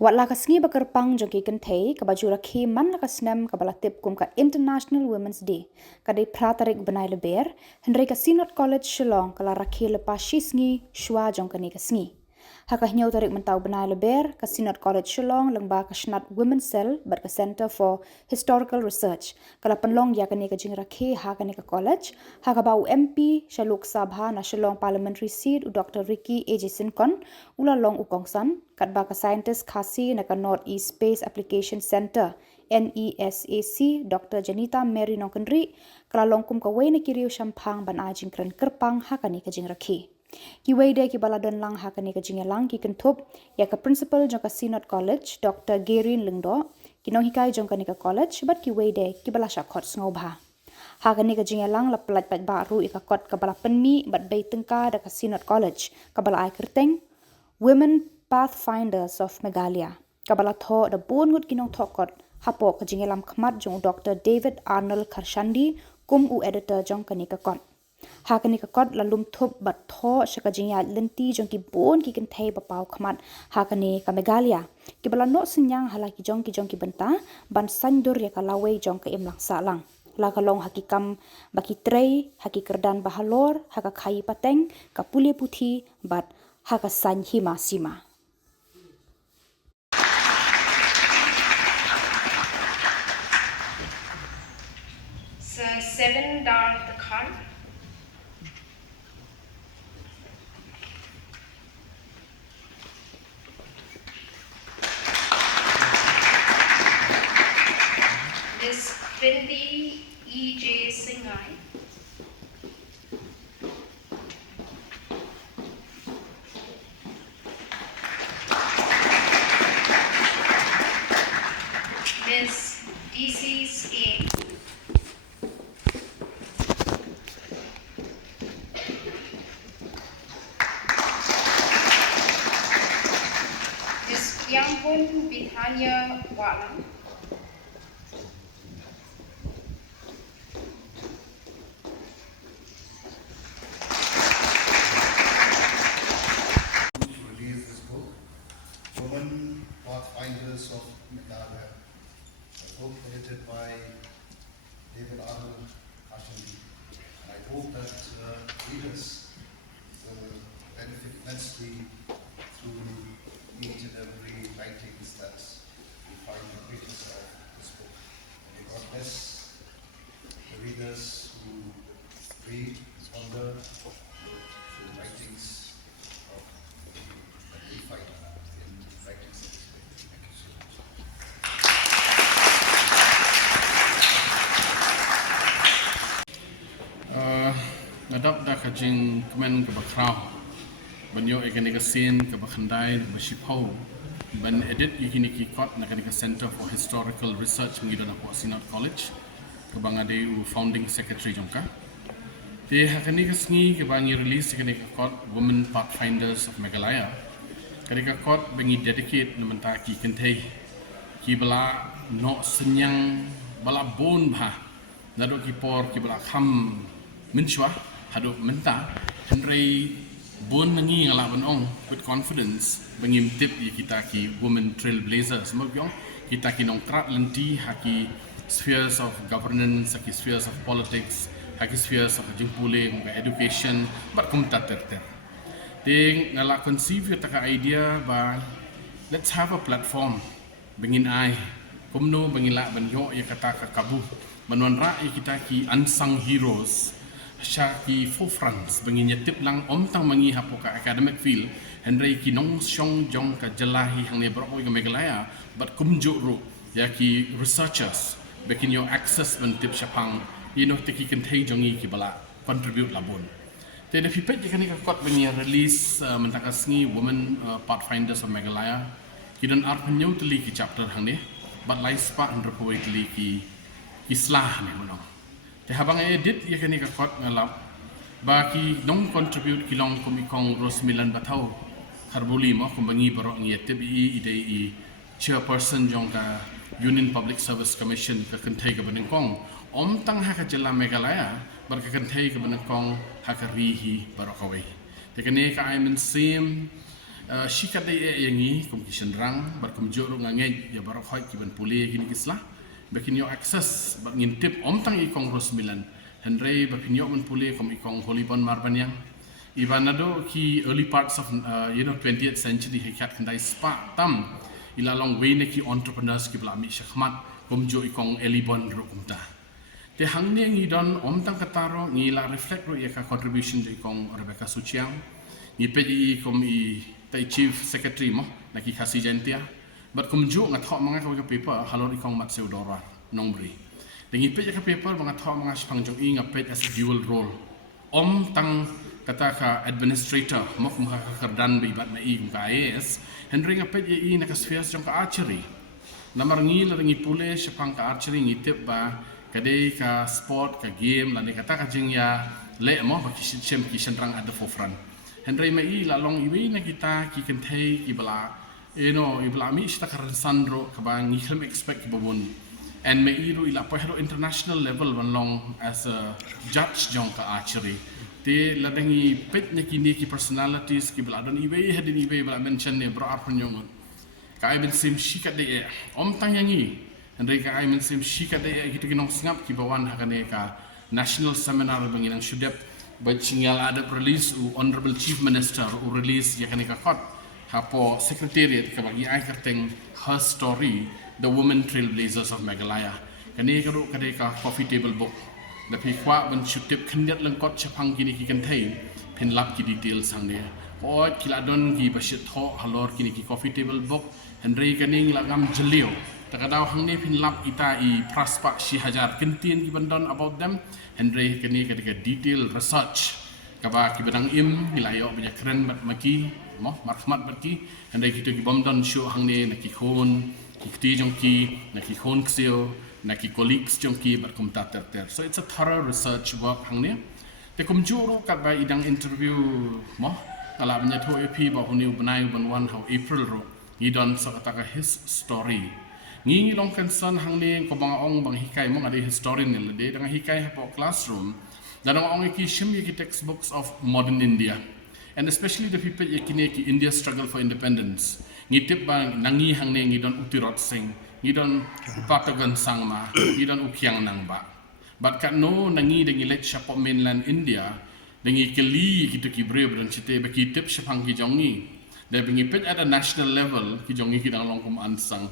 Wat la kasngi ba Kyrpang jong ki Kynthei ka baju rakhi man la kasnem ka balatip kum ka International Women's Day ka dei pratarik benai leber henry ka Synod College Shillong ka la rakhi lepas shisngi shwa jong ka ni kasngi. Haka hinyau tarik mentau benai leber ka Synod College Shillong lengba ka Shnat Women's Cell ber ka Center for Historical Research ka la penlong ya ka ni ka jing rakhi ha ka ni ka college ha ka bau MP Shaluk Sabha na Shillong Parliamentary Seat u Dr. Ricky Ejison Kon ula long u Kongsan kat ba ka scientist khasi na ka North East Space Application Center NESAC Dr. Janita Mary Nongkenri kala longkum ka wei na kiriu shampang ban a jing kren Kyrpang ha ka ni ka jing rakhi. Ki wei de ki bala don lang ha ka ni ka jing lang ki kentup ya ka principal jong ka Synod College Dr. Gerin Lengdo ki nong hikai jong ka ni ka college bat ki wei de ki bala shakot ngobha. Ha ka ni ka jing lang la pelat pat baru ika kot ka bala penmi bat bei tengka da ka Synod College ka bala ai kerteng Women Pathfinders of Meghalaya ka bala tho da bon ngut kinong thokot hapo ka jing lam khmat jong Dr. David Arnold Karshandi kum u editor jong ka ni ka kot. Ha ka ni ka kot la lum thup bat tho shaka jing ya lenti jong ki bon ki Kynthei ba pau khmat ha ka ni ka Meghalaya ki bala no Synñiang hala ki jong ki benta ban sandur ya ka lawe jong ka Imlang Sahlang la ka long hakikam baki trei haki kerdan bahalor haka khai pateng ka puli puthi bat haka san hima sima. Seven down the card. Miss Kynthei E.J. Synñiang. Miss D.C. Scheme. Miss Kyrpang Bithanya Bala. Release this book, Women Pathfinders of Meghalaya, a book edited by David Arnold Karshandi. And I hope that readers will benefit immensely through each and every writings that we find the pages of this book. And may God bless the readers who read, ponder through the writings of that we find in the writings of this book. Thank you so much. Nadap da kajing kemen ke bakrau banyo ikani ka sin ke bakhandai bashipau ban edit ikini ki kot na kani ka Center for Historical Research mengido na po Synod College ke bangade u founding secretary jongka te hakani ka sngi ke bangi release ikani ka kot Women Pathfinders of Meghalaya kani ka kot bangi dedicate na menta ki Kynthei ki bala no Synñiang bala bon bha nado ki por ki bala kham menchwa hadu menta henry bon nangi ngala banong with confidence bangim tip yi kita ki women trailblazers magyong kita ki nong krat lenti haki spheres of governance haki spheres of politics haki spheres of jingpule education but kum taterter ding ngala conceive ta ka idea ba let's have a platform bangin ai kumno bangila banyo ya kata ka kabu banwan ra kita ki unsung heroes Shaki forefront bangin tip lang tang mangi hapo ka academic field henry kinong syong jong ka jalahi hang ne bro ka Meghalaya but kumjo ro ya ki researchers bekin your access ban tip shapang tiki Kynthei jongi ki bala contribute labon te de pipet kan ka kot bangi release mentaka sngi Women Pathfinders of Meghalaya kidan art penyo teli ki chapter hang ne but lai spa under poetry ki islah ne mono te habang edit ya kani ka kot ngalap baki nong contribute kilong komikong Rosmilan Batau Kharbuli mo kumbangi baro ngi TBE idei chairperson jong ka Union Public Service Commission ka Kynthei ka Benengkong tang haka jela Meghalaya bar ka Kynthei ka Benengkong haka rihi baro kawai te kani ka I mean same Shikat day yang ni kum kishan rang bar kum joro ngangej ya barok hoi ki ban pule gini kislah bakin yo access bak ngintip tang ikong rosmilan hendrei bakin yo ban pule kum ikong holibon marban yang ibanado ki early parts of 20th century hekat kendai spa tam ilalong way ne ki entrepreneurs ki bla mi shakhmat kum jo ikong elibon ro kumta te hang ne ngi don tang kataro ngi la reflect ro ya ka contribution jo ikong Rebecca Suchiang ni PDI kum i tai chief secretary mo naki khasi jentia but kum ju ngat thok manga ka paper halor ikong mat seudora nongbri dengi pe ka paper manga thok manga spang jong i ngapet as a dual role tang kata ka administrator mo kum ka kerdan bi bat mai kum ka IAS henry ngapet i na ka spheres jong ka archery namar ngi la ngi pule sepang ka archery ngi tip ba kade ka sport ka game la ni kata ka jing ya le mo ba ki chem ki senrang at the forefront Henry mai la long iwi na kita ki Kynthei ki Bala ibla mi sta karan sandro ka ba ngi khlem expect ki babon and mai ru ila pa hero international level ban long as a judge jong ka archery te la dangi pet ne ki ni ki personalities ki Bala don iwi hedin iwi Bala mention ne bro ar nyong ka ai bin sim shikat de tang yangi Henry ka ai bin sim shikat de ki nong sngap ki bawan hakane ka national seminar banginang shudep Bachingal ada release Honorable Chief Minister release ya kan ikakot hapo secretariat ka bagi ai kerteng her story the women trailblazers of Meghalaya kani karu kade ka coffee table book da pi kwa ban chutip khndiat langkot chapang kini ki Kynthei pin lap ki details sang ne o kila don ki bashit tho halor kini ki coffee table book Henry kaning lagam jelio takadaw hang ne pin lap ita I praspa shi hajar kintin ki bandon about them Henry kini ketika detail research kaba ki bedang ilayo banyak keren bat maki mo marhmat batki Henry kita ki bomdon show hang ne naki khon ki jongki naki khon ksio naki colleagues jongki bat kum ter so it's a thorough research work hang ne te kum juro kat ba idang interview mo ala banya tho ep ba huniu banai ban wan how April ro idon so kata his story ngi long concern hang ne ko bang ong bang hikai mo ngade historian ne de dang hikai hapo classroom dan ong ki shim ki textbooks of modern India and especially the people yakine ki India struggle for independence ngi tip bang nangi hang ne ngi don utirot sing ngi don patagan sangma ngi don ukyang nang ba but kat no nangi de ngi let shapo mainland India dengi keli gitu ki brave dan cite ba ki tip shapang ki jongi de bingi pet at a national level ki jongi ki dang long kum ansang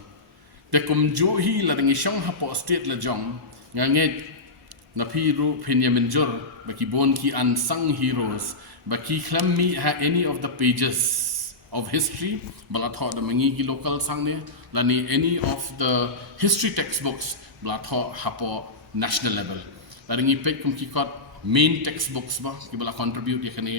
te kum jo hi la dengi shong hapo state la jong nganget na piru pinya menjor baki bon ki unsung heroes baki klammi ha any of the pages of history bala tho da mangi ki local sang ne la ni any of the history textbooks bala tho hapo national level la dengi pet kum ki kot main textbooks ba ki bala contribute ya kane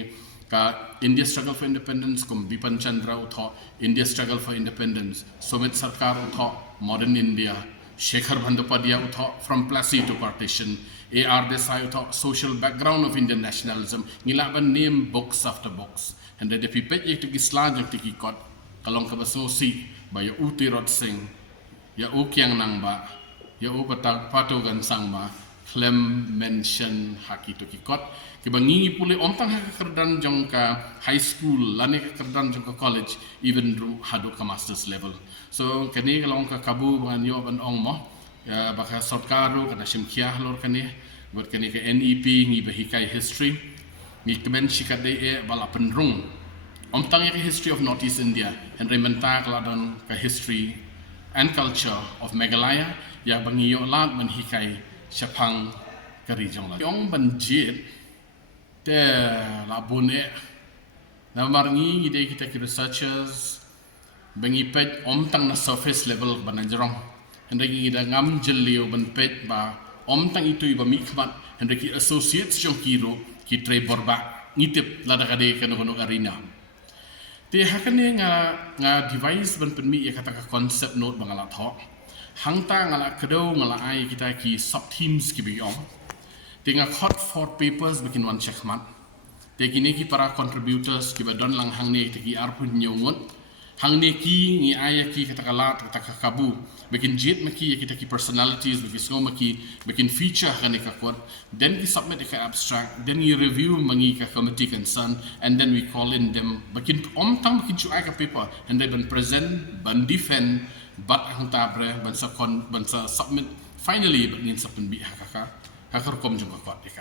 ka India struggle for independence kum Bipan Chandra utho India struggle for independence Sumit Sarkar utho modern India Shekhar Bandyopadhyay utho from Plassey to partition AR Desai utho social background of Indian nationalism ngilaban name books after books and the people yek to gisla jok tiki kot kalong ka basosi ba ya utirot sing ya ukyang nang ba ya upatag patogan sang ba Clem mention haki to kikot kibangi pule tang haka kerdan jong ka high school lani ka kerdan jong ka college even ru hado ka masters level so kani kalong ka kabu bangan yo ban ong mo ya baka sarkaru kana simkia lor kani buat kani ka NEP ngi bahikai history ngi kemen shikade bala penrung tang ya history of Northeast India and rementa kladon ka history and culture of Meghalaya ya bangi yo lat man hikai Shapang karijong la yong banjit te labune na marngi ide kita ki researchers bangi pet tang na surface level banajrong hendaki ida ngam jelio ban pet ba tang itu iba mikmat hendaki associates jong kiro ki tre borba ngitip lada kade kanu arena te hakane nga device ban penmi ya kata ka concept note bangala tho hangta ngala kedo ngala ai kita ki sub teams ki biyong tinga hot for papers bikin wan checkmat te kini ki para contributors ki badon lang hang ne ki arpun nyongot hang ne ki ngi aya ki kata kalat kata kabu bikin jet maki kita ki personalities bikin semua maki bikin feature kan ka kuat then we submit ka abstract then we review mangi ka committee concern and then we call in them bikin tang bikin chu ka paper and they ban present ban defend but hang tabre ban sa submit finally begin submit bi haka kom jung ka kuat deka.